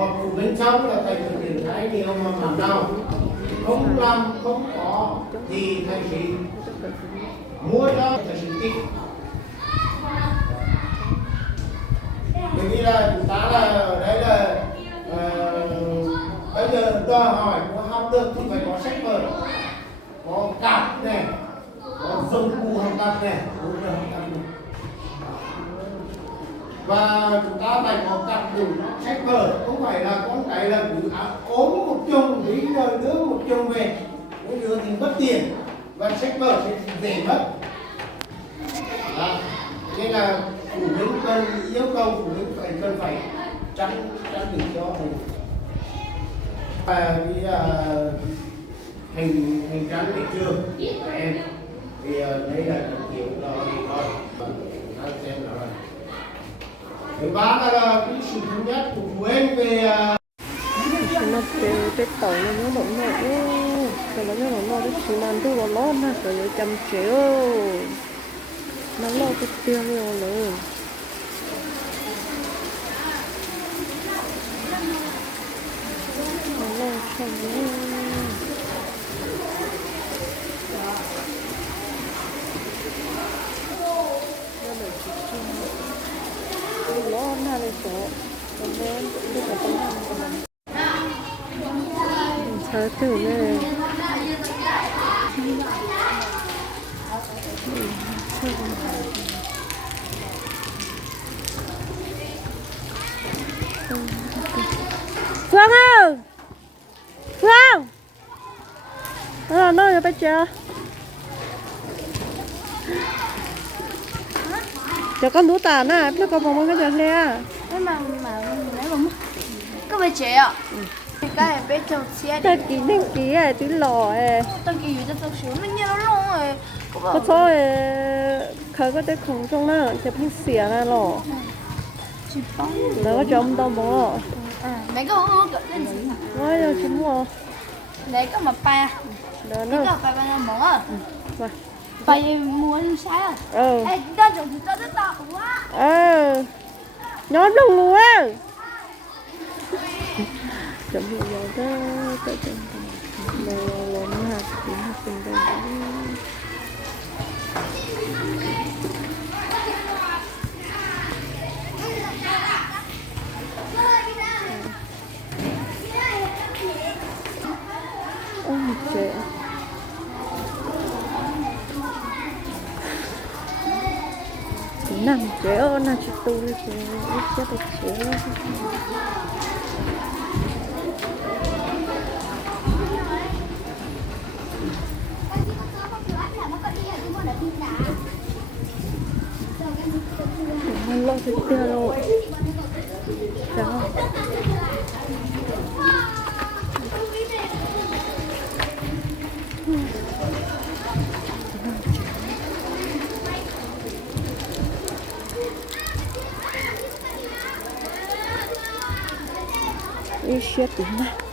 hoặc phụ huynh xong là thầy phải triển khai nhiều mà mảng nào không làm không có thì thầy sẽ mua cho thầy sẽ tích. Bởi vì là chúng ta là ở đây là bây giờ đòi hỏi có học được thì phải có sách vở, có cặp này, có dụng cụ học tập này, và chúng ta phải có cặp đủ sách vở, không phải là con cái là cứ ốm một chồng đi rồi đưa một chồng về, nếu đưa thì mất tiền và sách vở sẽ dễ mất. Đó. Nên là phụ huynh cần yêu cầu phụ huynh cần phải trang bị cho thầy. Và cái hành trang để trường của em thì đây là kiểu rồi thôi ta xem nào. Thứ ba là cái sự thống nhất của phụ huynh về nó cái tàu nó động nó rồi nó cái sự làm tôi lo nó rồi chăm triệu nó lo cái tiêu rồi nó lo xong lo naเลยsố còn nên tôi phải tâm làm của mình sao thử này Phương ơi Phương nó bây giờ cho con đú tàn á, nó còn một cái gì nè. Mà lấy một cái bê chế à? Cái bê trâu xe. Cái kỹ năng kỹ à, tí lò à. Tao kỹ cho tao xíu, mình nhớ nó luôn rồi. Có số khởi có cái khung trong đó, chụp hình xỉa ra lò. Chỉ bóng. Đó có chồng tao bó. Mấy cái hương cỡ lên gì? Nói cho chúng mua. Lấy cái mà pa. Đó nó. Cái pa ba món à? Vâng. Phải mua sai à? Ê, ta dùng thì ta rất to quá. Nhóm luôn luôn á. Chấm hiểu rồi đó, tự chấm. Nó hạt thì hạt tình đây. Ôi trời. Nằm chéo na chỉ tu đi chứ chết được chéo mình lo thì tiêu rồi đó Ixi, é turma.